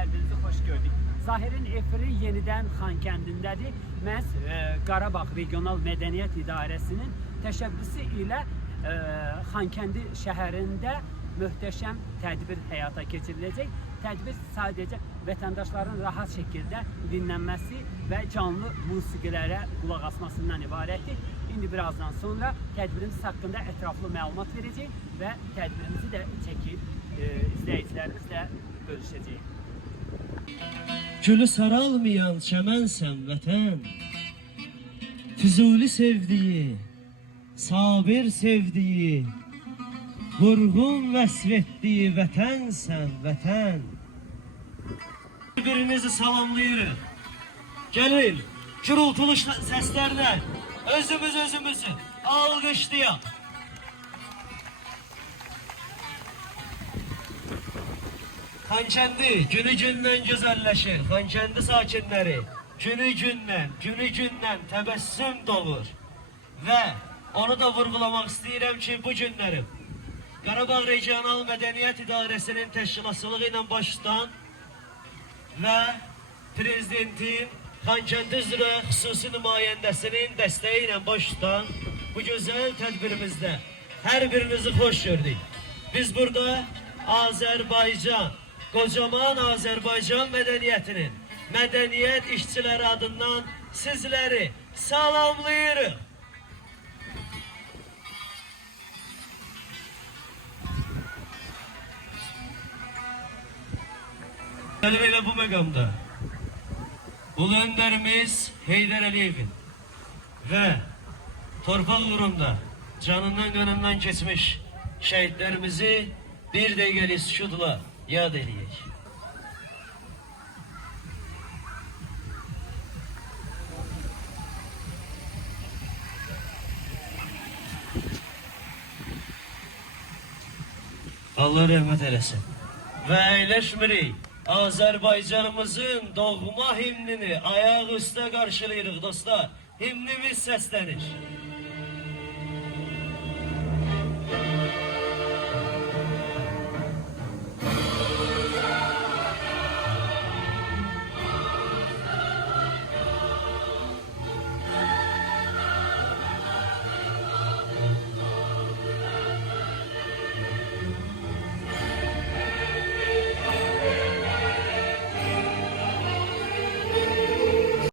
hər birinizi xoş gördük. Zahirin efiri yenidən Xankəndindədir. Məhz Qarabağ Regional Mədəniyyət İdarəsinin təşəbbüsü ilə Xankəndi şəhərində möhtəşəm tədbir həyata keçiriləcək. Tədbir sadəcə vətəndaşların rahat şəkildə dinlənməsi və canlı musiqilərə qulaq asmasından ibarətdir. İndi birazdan sonra tədbirimiz haqqında ətraflı məlumat verəcək və tədbirimizi də çəkib izləyicilərimizlə bölüşəcəyik. Gülü saralmayan çəmənsən vətən, Füzuli sevdiyi, sabir sevdiyi, vurğun vəsf etdiyi vətənsən vətən. Birbirinizi salamlayırıq. Gəlin, gürültülü səslərlə özümüzü alqışlayaq. Xankəndi günü-gündən gözəlləşir. Xankəndi sakinləri günü-gündən təbəssüm doğur. Və onu da vurğulamaq istəyirəm ki, bu günlərim Qarabağ Regional Mədəniyyət İdarəsinin təşkilatçılığı ilə başdan və Prezidentin Xankəndi üzrə xüsusi nümayəndəsinin dəstəyi ilə başdan bu gözəl tədbirimizdə hər birinizi xoş gördük. Biz burada Azərbaycan, qocaman Azərbaycan mədəniyyətinin, mədəniyyət işçiləri adından sizləri salamlayırıq. Gəlin elə bu məqamda Ulu Öndərimiz Heydər Əliyevin və torpaq uğrunda canından qanından keçmiş şəhidlərimizi bir dəqiqəlik sükutla yad eləyək. Allah rəhmət eləsin. Və əyləşmirik. Azərbaycanımızın doğma himnini ayaq üstə qarşılayırıq dostlar. Himnimiz səslənir.